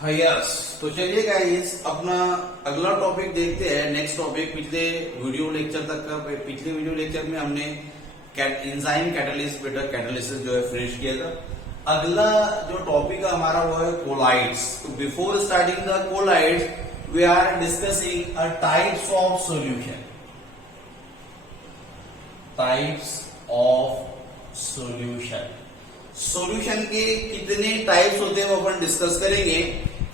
हाँ यस। तो चलिए गाइस अपना अगला टॉपिक देखते हैं। नेक्स्ट टॉपिक पिछले वीडियो लेक्चर तक का, पिछले वीडियो लेक्चर में हमने एंजाइम कैटालिस्ट बेटा कैटालिसिस जो है फिनिश किया था। अगला जो टॉपिक है हमारा वो है कोलाइड्स। तो before starting the colloids we are discussing a types of solution. Types of solution, solution के कितने टाइप्स होते हैं वो अपन डिस्कस करेंगे।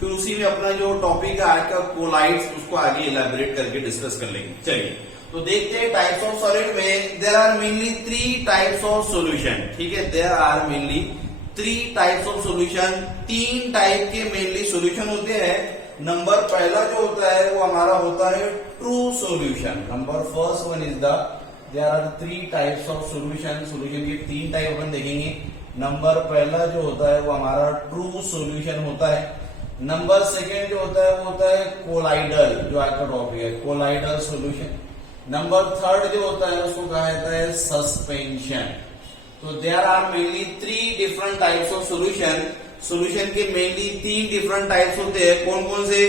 फिर उसी में अपना जो टॉपिक है आज का कोलाइड्स उसको आगे इलेबोरेट करके डिस्कस कर लेंगे। चलिए तो देखते हैं टाइप्स ऑफ सॉलिड में there are mainly 3 types of solution. ठीक है, there are mainly 3 types of solution. 3 type के मेनली सॉल्यूशन होते हैं। नंबर पहला जो होता है वो हमारा होता है true solution. Number first one is the there are 3 types of solution. Solution के 3 टाइप अपन देखेंगे। नंबर पहला जो होता है वो हमारा ट्रू सॉल्यूशन होता है। नंबर सेकेंड जो होता है वो होता है कोलाइडल, जो आज का टॉपिक है कोलाइडल सॉल्यूशन। नंबर थर्ड जो होता है उसको कहा जाता है सस्पेंशन। तो there are mainly 3 different types of solution. Solution के मेनली 3 डिफरेंट टाइप्स होते हैं। कौन कौन से?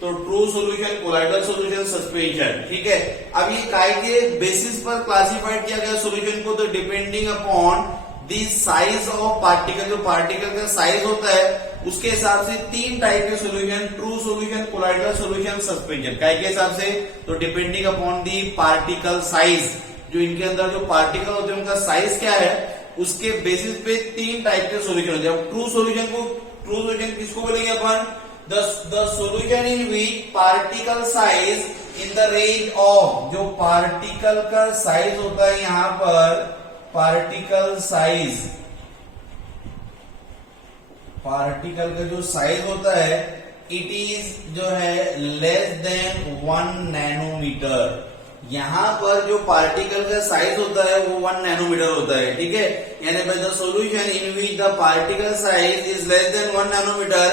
तो true solution, colloidal solution, suspension. ठीक है, अब ये काय के बेसिस पर क्लासिफाइड किया गया सॉल्यूशन को? तो depending upon the size of particle, जो पार्टिकल का साइज होता है उसके हिसाब से 3 टाइप के solution, true solution, colloidal solution, suspension. काय के हिसाब से? तो depending upon the particle size, जो इनके अंदर जो पार्टिकल होते हैं उनका साइज क्या है उसके बेसिस पे 3 टाइप के सॉल्यूशन होते हैं। ट्रू सॉल्यूशन को, ट्रू सॉल्यूशन किसको बोलेंगे अपन? The solution in which particle size in the range of, जो पार्टिकल का साइज होता है यहां पर पार्टिकल साइज, पार्टिकल का जो साइज होता है इट इज जो है लेस देन 1 नैनोमीटर। यहां पर जो पार्टिकल का साइज होता है वो 1 नैनोमीटर होता है। ठीक है, यानी by the solution in which the particle size is less than 1 nanometre,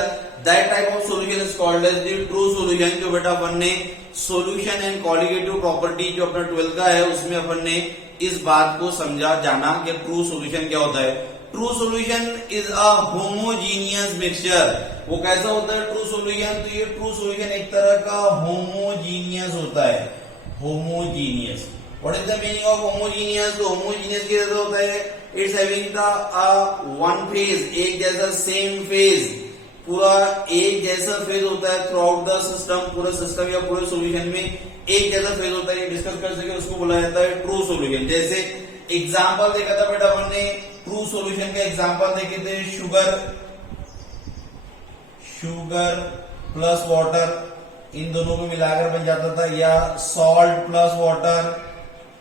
that type of solution is called as the true solution. जो बेटा अपन ने सॉल्यूशन एंड कॉलिगेटिव प्रॉपर्टी जो अपना 12 का है उसमें अपन ने इस बात को समझा जाना कि ट्रू सॉल्यूशन क्या होता है। True solution is a homogeneous mixture. वो कैसा होता है ट्रू सॉल्यूशन? तो ये ट्रू सॉल्यूशन एक तरह का होमोजीनियस होता है। Homogeneous, what is the meaning of homogeneous? तो होमोजीनियस कैसा होता है? It's having the one phase, एक जैसा सेम फेज, पूरा एक जैसा फेज होता है थ्रू आउट द सिस्टम। पूरा सिस्टम या पूरे सॉल्यूशन में एक जैसा फेज होता है। डिस्कस कर सके उसको बोला जाता है ट्रू सॉल्यूशन। जैसे एग्जांपल देखा था बेटा हमने, ट्रू सॉल्यूशन का एग्जांपल देखे थे शुगर प्लस वाटर, इन दोनों को मिलाकर बन जाता था। या सॉल्ट प्लस वाटर,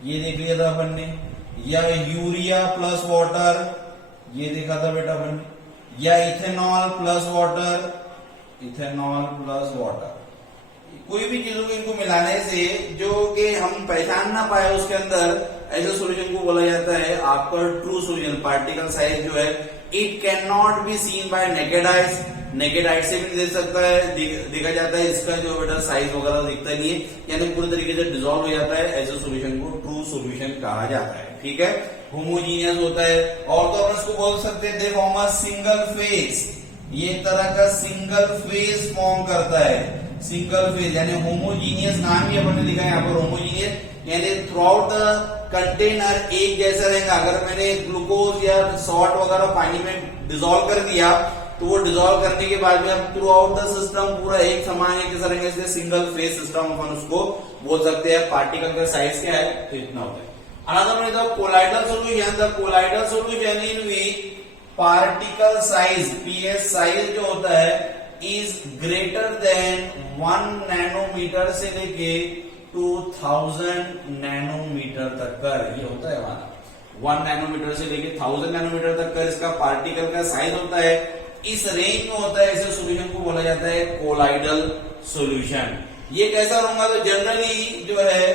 ये देख लिया था अपन ने। या यूरिया प्लस वाटर, ये देखा था बेटा अपन ने। या ethanol plus water, ethanol plus water. कोई भी चीजों को इनको मिलाने से जो कि हम पहचान ना पाए उसके अंदर, ऐसे सॉल्यूशन को बोला जाता है आपका ट्रू सॉल्यूशन। पार्टिकल साइज जो है it can not be seen by naked eyes, naked eyes से भी देख सकता है, देखा जाता है। इसका जो बेटा साइज वगैरह दिखता नहीं है, यानी पूरी तरीके से डिसॉल्व हो जाता है। ऐसे सॉल्यूशन को ट्रू सॉल्यूशन कहा जाता है। ठीक है, होमोजीनियस होता है। और तो अपन इसको बोल सकते हैं they form a single phase, ये तरह का सिंगल फेज फॉर्म करता है। सिंगल फेज यानी होमोजीनियस, नाम ही अपन ने लिखा है यहाँ पर होमोजीनियस, यानी थ्रू आउट द कंटेनर एक जैसा रहेगा। अगर मैंने ग्लूकोज या सॉल्ट वगैरह पानी में डिसॉल्व कर दिया तो वो डिसॉल्व करने के बाद में थ्रू आउट द सिस्टम पूरा एक समान एक जैसा रहेगा, इसलिए सिंगल फेज सिस्टम अपन उसको बोल सकते हैं। पार्टिकल का साइज क्या है? तो इतना होता है। Another one is the colloidal solution. The colloidal solution in which particle size, PS size जो होता है इज ग्रेटर देन 1 नैनोमीटर से लेके 2000 नैनोमीटर तक का ये होता है हमारा। 1 नैनोमीटर से लेके 1000 नैनोमीटर तक का इसका पार्टिकल का साइज होता है। इस रेंज में होता है, ऐसे सॉल्यूशन को बोला जाता है कोलाइडल सॉल्यूशन। ये कैसा होगा? तो जनरली जो है,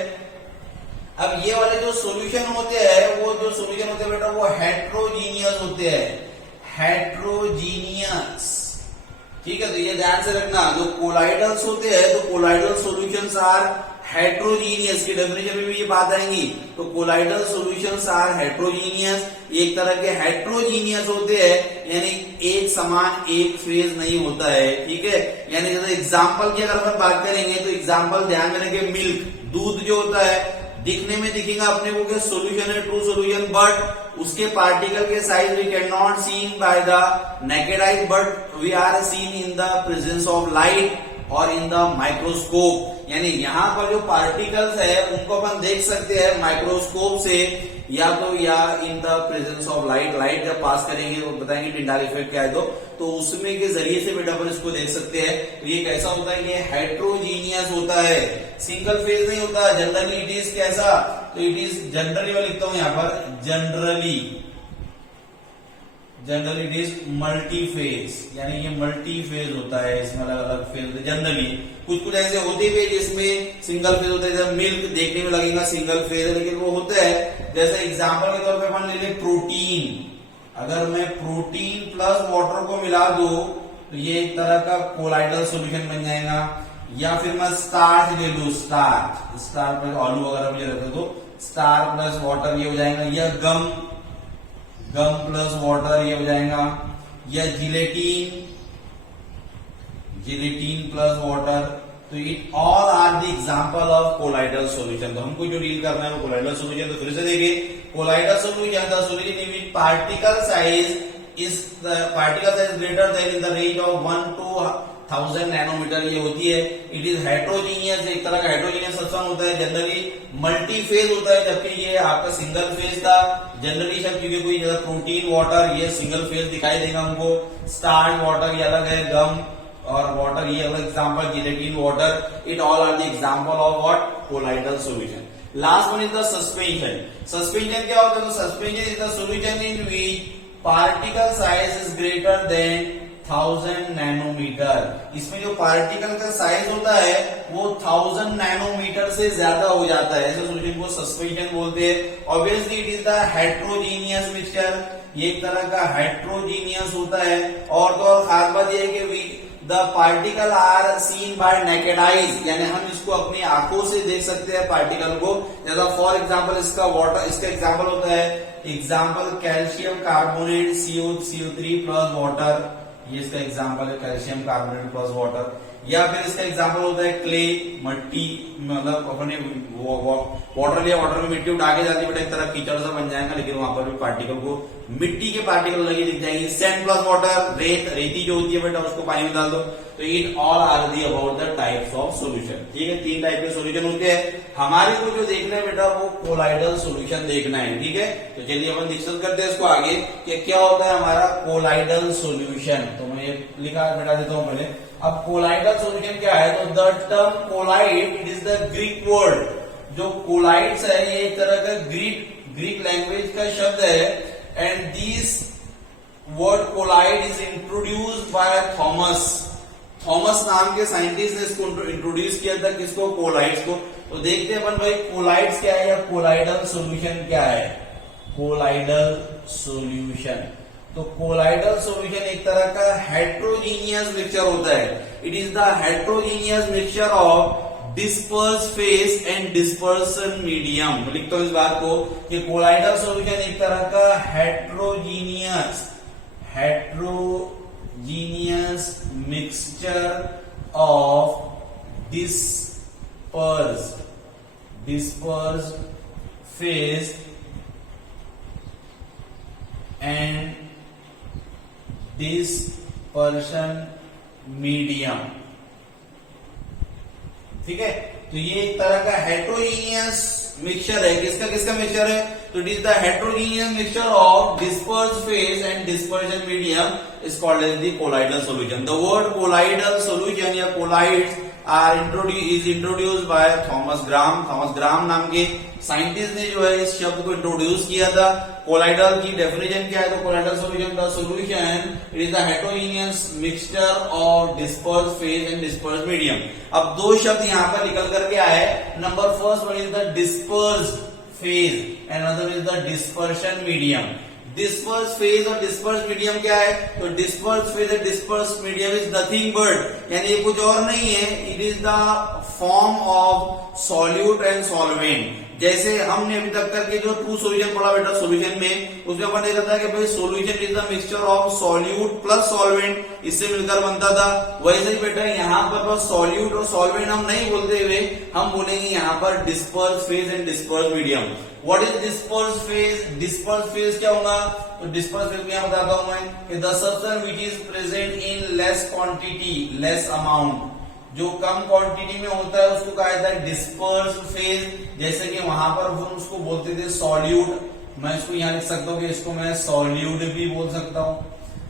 अब ये वाले जो सॉल्यूशन होते हैं वो जो सॉल्यूशन होते हैं बेटा वो हेट्रोजीनियस होते हैं। हेट्रोजीनियस, ठीक है, तो ये ध्यान से रखना। जो कोलाइडल्स होते हैं तो कोलाइडल सॉल्यूशंस आर हेट्रोजीनियस की डेफिनेशन में भी ये बात आएंगी। तो कोलाइडल सॉल्यूशंस आर हेट्रोजीनियस, एक तरह के हेट्रोजीनियस होते हैं, यानी एक समान एक फेज नहीं होता है, ठीक है। यानी जैसे एग्जांपल की अगर अपन बात करेंगे तो एग्जांपल ध्यान में रखें, मिल्क, दूध जो होता है दिखने में दिखेगा अपने को कि सॉल्यूशन है, ट्रू सॉल्यूशन, बट उसके पार्टिकल के size we can not seen by the naked eyes, but we are seen in the presence of light और इन द माइक्रोस्कोप। यानी यहाँ पर जो पार्टिकल्स है उनको अपन देख सकते हैं माइक्रोस्कोप से, या इन the presence of light. Light जब पास करेंगे वो बताएंगे टिंडाल इफेक्ट क्या है, तो उसमें के जरिए से बेटा अपन इसको देख सकते हैं। तो ये कैसा होता है, ये हेट्रोजीनियस होता है, सिंगल फेज नहीं होता। जनरली इट इज कैसा, तो इट इज जनरली मैं लिखता हूं यहाँ पर, generally it is multi phase, यानी ये मल्टी फेज होता है, इसमें अलग अलग फेज जनरली। कुछ ऐसे होते भी जिसमें सिंगल फेज होता है, जैसे मिल्क देखने में लगेगा सिंगल फेज है, लेकिन वो होता है। जैसे एग्जांपल के तौर पे अपन ले ले प्रोटीन, अगर मैं प्रोटीन प्लस वाटर को मिला दूं तो ये एक तरह का कोलाइडल सॉल्यूशन बन जाएगा। या फिर मैं स्टार्च ले लू, स्टार्च प्लस आलू वगैरह मुझे रखे तो स्टार प्लस वाटर ये हो जाएगा, या गम प्लस वाटर ये हो जाएगा, या जिलेटिन प्लस वाटर। तो it all are the example of colloidal solution. तो हमको जो डील करना है वो कोलाइडल सॉल्यूशन। तो फिर से देखिए, colloidal solution the solution in which particle size is greater than in the range of 1 to 1000 nanometre ये होती है। इट इज हेट्रोजीनियस, एक तरह का हेट्रोजीनियस सब्सटेंस होता है। जनरली मल्टी फेज होता है, जबकि ये आपका सिंगल फेज था। जनरली सब क्योंकि कोई जैसा प्रोटीन वाटर ये सिंगल फेज दिखाई देगा हमको, स्टार्च वाटर ये अलग है, गम और वाटर ये अलग example, gelatin water. It all are the example of what, colloidal solution. Last one is the suspension. Suspension क्या होता है, तो suspension is the solution in which particle size is greater than 1000 nanometre. इसमें जो particle का size होता है वो 1000 नैनोमीटर से ज्यादा हो जाता है, ऐसे सॉल्यूशन को सस्पेंशन बोलते हैं। Obviously it is the heterogeneous mixture, ये एक तरह का हेट्रोजीनियस होता है। और तो और खास बात यह है कि the particle are seen by naked eyes, यानी हम इसको अपनी आंखों से देख सकते हैं पार्टिकल को। जैसा फॉर एग्जांपल इसका वाटर, इसका एग्जांपल होता है, example calcium carbonate CO3 plus water, ये इसका एग्जांपल है, कैल्शियम कार्बोनेट प्लस वाटर। या फिर इसका एग्जांपल होता है क्ले, मट्टी, मतलब अपने वाटर लिया, वाटर में मिट्टी उठा के जाती है, बट एक तरह कीचड़ सा बन जाएगा, लेकिन वहां पर भी पार्टिकल को मिट्टी के पार्टिकल लगे दिख जाएंगे। सैंड प्लस वाटर, रेती जो होती है बेटा उसको पानी में डाल दो। तो it all are the about the types of solution, ठीक है। 3 टाइप के सॉल्यूशन होते हैं। हमारे को जो देखना है बेटा वो कोलाइडल सॉल्यूशन देखना है, ठीक है। तो चलिए अपन डिस्कस करते हैं इसको आगे कि क्या होता है हमारा कोलाइडल सॉल्यूशन। तो मैं ये लिखा बैठा देता हूं पहले। अब कोलाइडल सॉल्यूशन क्या है, तो the term colloid it is the Greek word. जो कोलाइड्स है ये एक तरह का ग्रीक लैंग्वेज का शब्द है। And this word colloid is introduced by Thomas नाम के साइंटिस्ट ने इसको इंट्रोड्यूस किया था, किसको, कोलाइड्स को। तो देखते हैं अपन भाई कोलाइड्स क्या है या कोलाइडल सॉल्यूशन क्या है। कोलाइडल सॉल्यूशन, तो कोलाइडल सॉल्यूशन एक तरह का हेट्रोजीनियस मिक्सचर होता है। It is the heterogeneous mixture of disperse phase and dispersion medium. लिखता हूं इस बात को कि कोलाइडल सॉल्यूशन एक तरह का heterogeneous mixture of disperse phase and dispersion medium, ठीक है। तो ये एक तरह का हेट्रोजीनियस मिक्सचर है। किसका मिक्सचर है, तो it is the heterogeneous mixture of disperse phase and dispersion medium is called as the colloidal solution. The word colloidal solution या colloids is introduced by Thomas Graham नाम के साइंटिस्ट ने जो है इस शब्द को इंट्रोड्यूस किया था। कोलाइडल की डेफिनेशन क्या है, तो colloidal solution the solution it is the heterogeneous mixture of disperse phase and disperse medium. अब 2 शब्द यहाँ पर निकल करके आए। Number first one is the disperse phase and other is the dispersion medium. Disperse phase और डिस्पर्स मीडियम क्या है? तो डिस्पर्स फेज और disperse medium is nothing but, यानी ये कुछ और नहीं है, it is the form of solute and solvent. जैसे हमने अभी तक करके जो टू सॉल्यूशन पढ़ा बेटा सॉल्यूशन में, उसमें अपन देखा था कि भाई solution is the mixture of solute plus solvent, इससे मिलकर बनता था। वैसे ही बेटा यहाँ पर बस सॉल्यूट और सॉल्वेंट हम नहीं बोलते हुए हम बोलेंगे यहाँ पर disperse phase and disperse medium. What is disperse phase? Disperse phase क्या होगा? तो डिस्पर्स फेज में यहाँ बताता हूं मैं कि the substance which is present in less quantity, less amount, जो कम क्वांटिटी में होता है उसको कहा जाता है डिस्पर्स फेज। जैसे कि वहां पर हम उसको बोलते थे सॉल्यूट, मैं इसको यहाँ लिख सकता हूँ कि इसको मैं सॉल्यूट भी बोल सकता हूँ।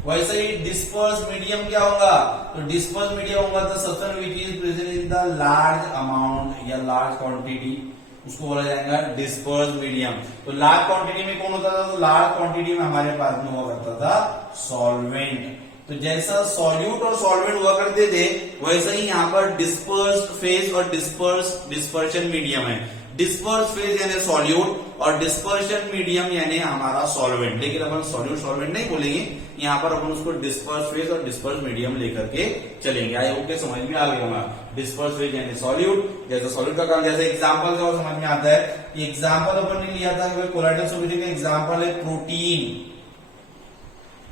वैसे ही डिस्पर्स मीडियम क्या होगा? तो डिस्पर्स मीडियम होगा the substance which is present in the large amount या लार्ज क्वांटिटी, उसको बोला जाएगा डिस्पर्स मीडियम। तो लार्ज क्वांटिटी में कौन होता था? तो लार्ज क्वांटिटी में हमारे पास में हुआ करता था सॉल्वेंट। तो जैसा सॉल्यूट और सॉल्वेंट हुआ करते थे वैसे ही यहाँ पर डिस्पर्स फेज और डिस्पर्शन मीडियम है। डिस्पर्स फेज यानी सॉल्यूट और डिस्पर्शन मीडियम यानी हमारा सॉल्वेंट, लेकिन अपन सॉल्यूट सॉल्वेंट नहीं बोलेंगे, यहाँ पर अपन उसको डिस्पर्स फेज और डिस्पर्स मीडियम लेकर के चलेंगे। आई होप के समझ में आ गया होगा। डिस्पर्स फेज यानी सॉल्यूट, जैसे सॉल्यूट का काम जैसे एग्जांपल से और समझ में आता है। एग्जांपल अपन ने लिया था कि कोलाइडल सॉल्यूशन का एग्जांपल है प्रोटीन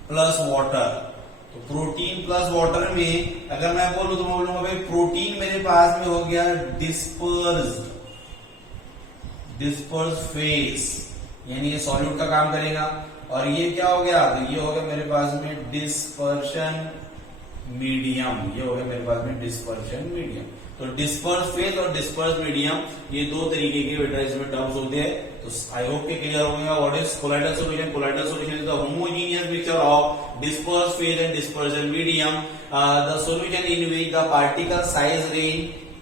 प्लस वाटर। तो प्रोटीन प्लस वाटर में अगर मैं बोलूं तो मैं बोलूंगा भाई प्रोटीन मेरे पास में हो गया डिस्पर्स फेज, यानी ये सॉल्यूट का काम करेगा। और ये क्या हो गया? तो ये हो गया मेरे पास में डिस्पर्शन मीडियम, ये हो गया मेरे पास में डिस्पर्शन मीडियम। तो डिस्पर्स फेज और डिस्पर्स मीडियम ये दो तरीके के बेटा इसमें टर्म्स होते हैं। तो आई होप के क्लियर हो गया what is colloidal solution. Colloidal solution is the homogeneous mixture of disperse phase and dispersion medium, the solution in which the particle size range,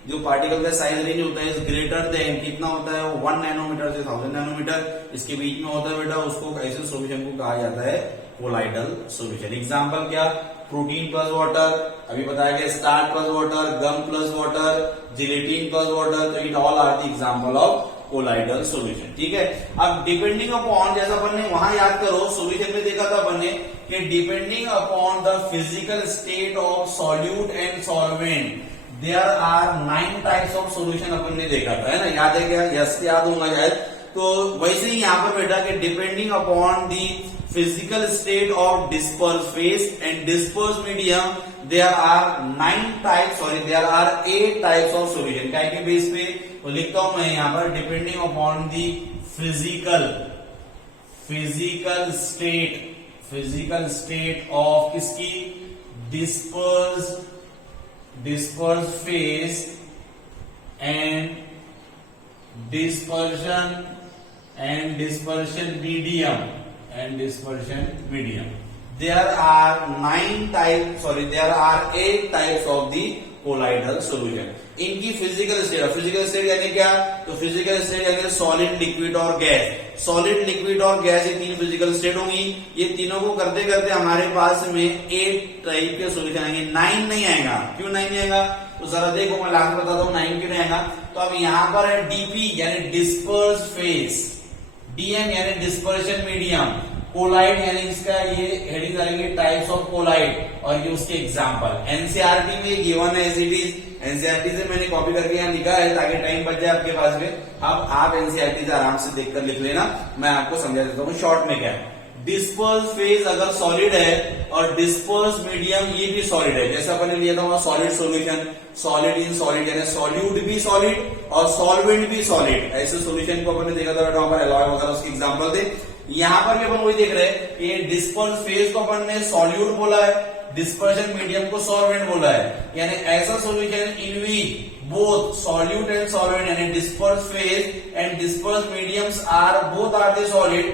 जो पार्टिकल का साइज रेंज होता है ग्रेटर देन, कितना होता है? 1 नैनोमीटर से 1000 नैनोमीटर, इसके बीच में होता है बेटा, उसको ऐसे सॉल्यूशन को कहा जाता है कोलाइडल सॉल्यूशन। एग्जांपल क्या? प्रोटीन प्लस वाटर, अभी बताया गया starch plus water, gum plus water, gelatin plus water, तो it all are the example of colloidal solution. ठीक है। अब डिपेंडिंग अपॉन, जैसा अपन ने वहां याद करो सॉल्यूशन में देखा था अपन ने कि depending upon the physical state of solute and solvent there are 9 types of solution अपन ने देखा था, है ना? याद है क्या? यस याद होगा शायद। तो वैसे ही यहाँ पर बेटा कि depending upon the physical state of dispersed phase and dispersed medium there are 8 types of solution। क्या के बेस पे तो लिखता हूं मैं यहाँ पर depending upon the physical state of किसकी? dispersed phase and dispersion medium there are 8 types of the colloidal solution। इनकी फिजिकल स्टेट यानी क्या? तो फिजिकल स्टेट यानी सॉलिड, लिक्विड और गैस। सॉलिड, लिक्विड और गैस ये 3 फिजिकल स्टेट होंगी। ये तीनों को करते करते हमारे पास में 8 टाइप के सॉल्यूशन आएंगे। 9 नहीं आएगा। क्यों 9 नहीं आएगा? तो जरा देखो मैं लास्ट बताता हूँ 9 क्यों नहीं आएगा। तो अब यहाँ पर है डीपी यानी डिस्पर्स फेज, डीएम यानी डिस्पर्शन मीडियम, कोलाइड यानी इसका ये हेडिंग करेंगे टाइप्स ऑफ कोलाइड और ये उसके एग्जांपल। एनसीईआरटी में गिवन है एज इट इज, एनसीईआरटी से मैंने कॉपी करके यहाँ लिखा है ताकि टाइम बच जाए आपके पास में। अब आप एनसीईआरटी से आराम से देखकर लिख लेना, मैं आपको समझा देता हूँ शॉर्ट में क्या है। डिस्पर्स फेज अगर सॉलिड है और डिस्पर्स मीडियम ये भी सॉलिड है, जैसा अपन ने लिया था वहां solid solution, solid in solid यानी सॉल्यूट भी सॉलिड और सॉल्वेंट भी सॉलिड, ऐसे सॉल्यूशन को अपन ने देखा था वहां पर एलॉय वगैरह उसके एग्जांपल थे। यहाँ पर भी अपन वही देख रहे हैं कि डिस्पर्स फेज को अपन ने सॉल्यूट बोला है, डिस्पर्शन मीडियम को सॉल्वेंट बोला है, यानी ऐसा solution in which both solute and solvent यानी disperse phase and disperse mediums are both are the solid,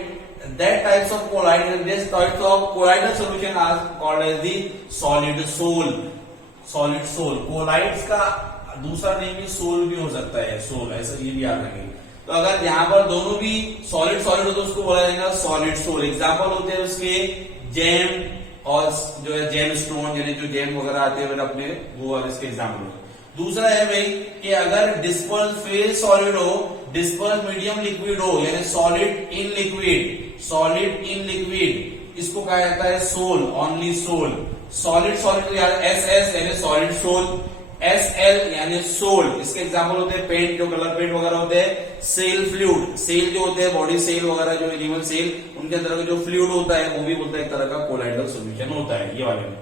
that types of colloid and this types of colloidal solution are called as the solid soul। colloids का दूसरा name भी soul भी हो सकता है, soul, ऐसा ये भी याद रखेंगे। तो अगर यहाँ पर दोनों भी सॉलिड हो तो उसको बोला जाएगा सॉलिड सोल। एग्जाम्पल होते हैं उसके जेम और जो है जेम स्टोन यानी जो जेम वगैरह आते हैं अपने, वो और इसके एग्जाम्पल होते हैं। दूसरा है भाई कि अगर डिस्पर्स फेज सॉलिड हो, डिस्पर्स मीडियम लिक्विड हो यानी solid in liquid, solid in liquid, इसको कहा जाता है sol, only sol. Solid solid तो यार एस एस यानी सॉलिड सोल, एस एल यानी सोल। इसके एग्जांपल होते हैं पेंट, जो कलर पेंट वगैरह होते हैं, सेल फ्लूइड, सेल जो होते हैं बॉडी सेल वगैरह जो एनिमल सेल, उनके अंदर का जो फ्लूइड होता है वो भी बोलता है एक तरह का कोलाइडल सॉल्यूशन होता है, ये वाले में।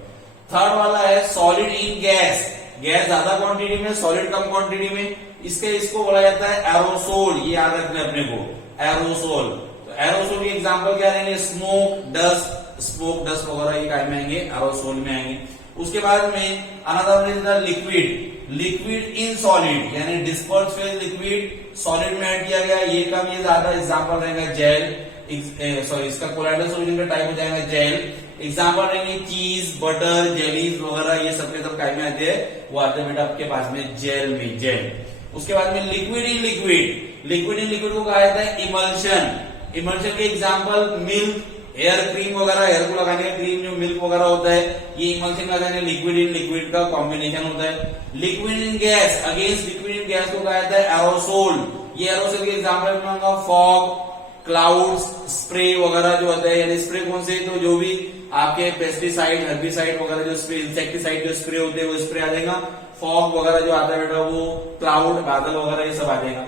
थर्ड वाला है सॉलिड इन गैस, गैस ज्यादा क्वांटिटी में, सॉलिड कम क्वांटिटी में, इसको बोला जाता है एरोसोल। ये याद रखना है अपने को, एरोसोल। तो एरोसोल के एग्जांपल क्या रहेंगे, स्मोक डस्ट वगैरह ये काय में आएंगे, एरोसोल में आएंगे। उसके बाद में another is the liquid, liquid in solid यानी डिस्पर्स फेज लिक्विड सॉलिड में ऐड किया गया, ये कम ये ज्यादा। एग्जांपल रहेगा जेल, सॉरी इसका कोलाइडल सॉल्यूशन का टाइप हो जाएगा जेल। एग्जांपल रहेंगे चीज, बटर, जेलीज वगैरह, ये सबके सब काय में आते हैं, वो आते हैं बेटा आपके पास में जेल में, जेल। उसके बाद में liquid in liquid, liquid in liquid को कहा जाता है इमल्शन। इमल्शन के एग्जांपल मिल्क, हेयर क्रीम वगैरह, हेयर को लगाने का क्रीम जो मिल्क वगैरह होता है, ये इमल्शन का जाने लिक्विड इन लिक्विड का कॉम्बिनेशन होता है। Liquid in gas, against liquid in gas को कहा जाता है एरोसोल। ये एरोसोल के एग्जांपल में होगा फॉग, क्लाउड्स, स्प्रे वगैरह जो होता है, यानी स्प्रे कौन से, तो जो भी आपके पेस्टिसाइड, हर्बिसाइड वगैरह जो स्प्रे, इंसेक्टिसाइड जो स्प्रे होते हैं वो स्प्रे आ जाएगा। फॉग वगैरह जो आता है बेटा वो क्लाउड, बादल वगैरह ये सब आ जाएगा।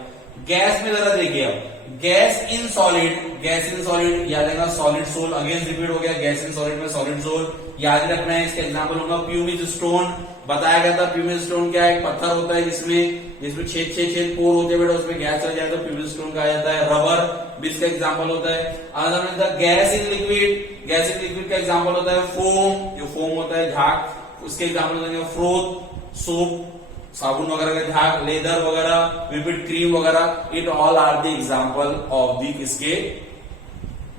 गैस में जरा देखिए आप, gas in solid, gas in solid याद रहेगा सॉलिड सोल, अगेंस्ट रिपीट हो गया गैस इन सॉलिड में सॉलिड सोल याद रखना है। इसका एग्जांपल होगा प्यूमिज स्टोन, बताया गया था प्यूमिज स्टोन क्या है, एक पत्थर होता है जिसमें छेद पोर होते हैं बेटा, उसमें गैस चल जाए तो प्यूमिज स्टोन कहा जाता है। रबर भी इसका एग्जांपल होता है। Another gas in liquid, gas in liquid का एग्जांपल होता है फोम, जो फोम होता है झाग, उसके एग्जांपल होते हैं फ्रोथ, सोप, साबुन वगैरह का झाग, लेदर वगैरह, विपिड क्रीम वगैरह, it all are the example of the इसके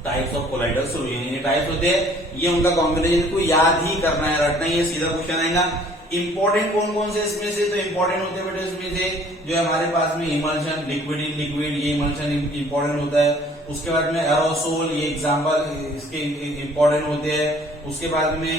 टाइप्स ऑफ कोलाइडल सॉल्यूशन। ये टाइप्स होते हैं, ये उनका कॉम्बिनेशन को याद ही करना है, रटना ही है, सीधा क्वेश्चन आएगा। इंपॉर्टेंट कौन कौन से इसमें से, तो इंपॉर्टेंट होते हैं बेटा इसमें से जो हमारे पास में इमल्शन, लिक्विड इन लिक्विड, ये इमल्शन इंपॉर्टेंट होता है। उसके बाद में एरोसोल, ये एग्जांपल इसके इंपॉर्टेंट होते हैं। उसके बाद में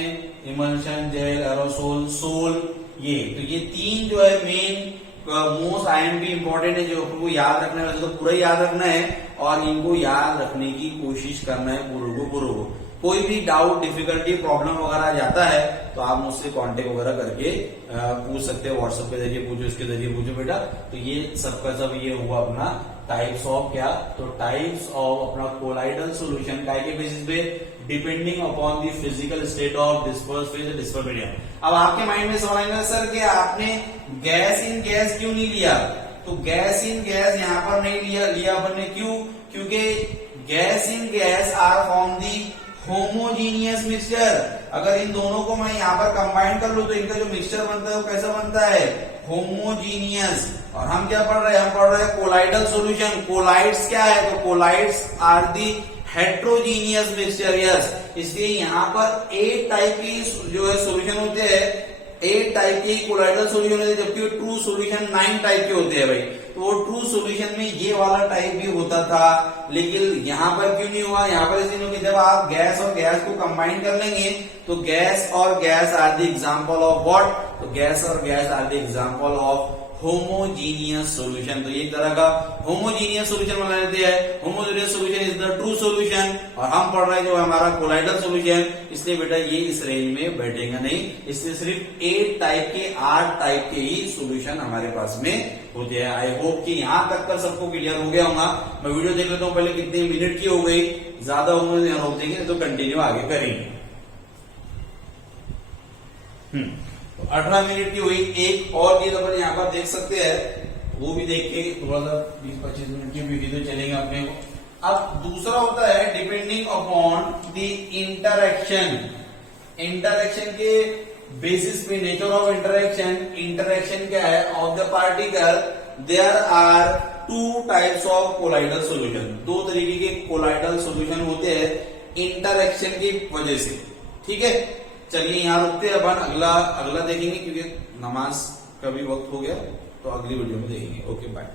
इमल्शन, जेल, एरोसोल, सोल, ये तो ये तीन जो है मेन मोस्ट आईएमपी इंपॉर्टेंट है, जो आपको याद रखना है। वैसे तो पूरा याद रखना है और इनको याद रखने की कोशिश करना है पूर्व को। कोई भी डाउट, डिफिकल्टी, प्रॉब्लम वगैरह जाता है तो आप मुझसे कांटेक्ट वगैरह करके पूछ सकते हो, व्हाट्सएप के जरिए पूछो, इसके जरिए पूछो बेटा। तो ये सबका सब ये हुआ अपना टाइप्स ऑफ क्या, तो टाइप्स ऑफ अपना कोलाइडल सॉल्यूशन काय के बेसिस पे, depending upon the physical state of disperse phase, disperse medium. अब आपके माइंड में सवाल आएगा सर कि आपने गैस इन गैस क्यों नहीं लिया, तो गैस इन गैस यहाँ पर नहीं लिया अपन ने, क्यों, क्योंकि gas in gas are from the homogeneous mixture. अगर इन दोनों को मैं यहाँ पर कंबाइन कर लूं तो इनका जो मिक्सचर बनता है वो कैसा बनता है, होमोजीनियस। और हम क्या पढ़ रहे हैं, हम पढ़ रहे हैं कोलाइडल सॉल्यूशन। कोलाइड्स क्या है, तो colloids are the heterogeneous mixture, yes. इसलिए यहाँ पर 8 टाइप की जो है सॉल्यूशन होते हैं, 8 टाइप के कोलाइडल सॉल्यूशन होते हैं, जबकि ट्रू सॉल्यूशन 9 टाइप के होते हैं भाई। तो वो ट्रू सॉल्यूशन में ये वाला टाइप भी होता था, लेकिन यहाँ पर क्यों नहीं हुआ, यहाँ पर इसलिए कि जब आप गैस और गैस को कंबाइन कर लेंगे तो गैस और gas are the example of what, तो गैस और gas are the example of homogeneous solution. तो एक तरह का होमोजीनियस सॉल्यूशन बना लेते हैं, homogeneous solution is the true solution. और हम पढ़ रहे हैं जो हमारा कोलाइडल सॉल्यूशन, इसलिए बेटा ये इस रेंज में बैठेगा नहीं, इसलिए सिर्फ 8 टाइप के 8 टाइप के ही सॉल्यूशन हमारे पास में होते हैं। आई होप कि यहां तक का सबको क्लियर हो गया होगा। मैं वीडियो देख लेता हूँ पहले कितने मिनट की हो गई, ज्यादा होंगे रोक देंगे तो कंटिन्यू आगे करेंगे। 18 मिनट की हुई। एक और चीज अपन यहाँ पर देख सकते हैं, वो भी देख के थोड़ा सा 20-25 मिनट की वीडियो चलेंगे अपने को। अब दूसरा होता है depending upon the interaction. Interaction के बेसिस पे, नेचर ऑफ इंटरेक्शन, इंटरेक्शन क्या है of the particle, there are 2 types of colloidal solution. 2 तरीके के कोलाइडल सॉल्यूशन होते हैं इंटरेक्शन की वजह से, ठीक है। चलिए यहाँ रुकते हैं, अपन अगला देखेंगे क्योंकि नमाज का भी वक्त हो गया, तो अगली वीडियो में देखेंगे। Okay bye.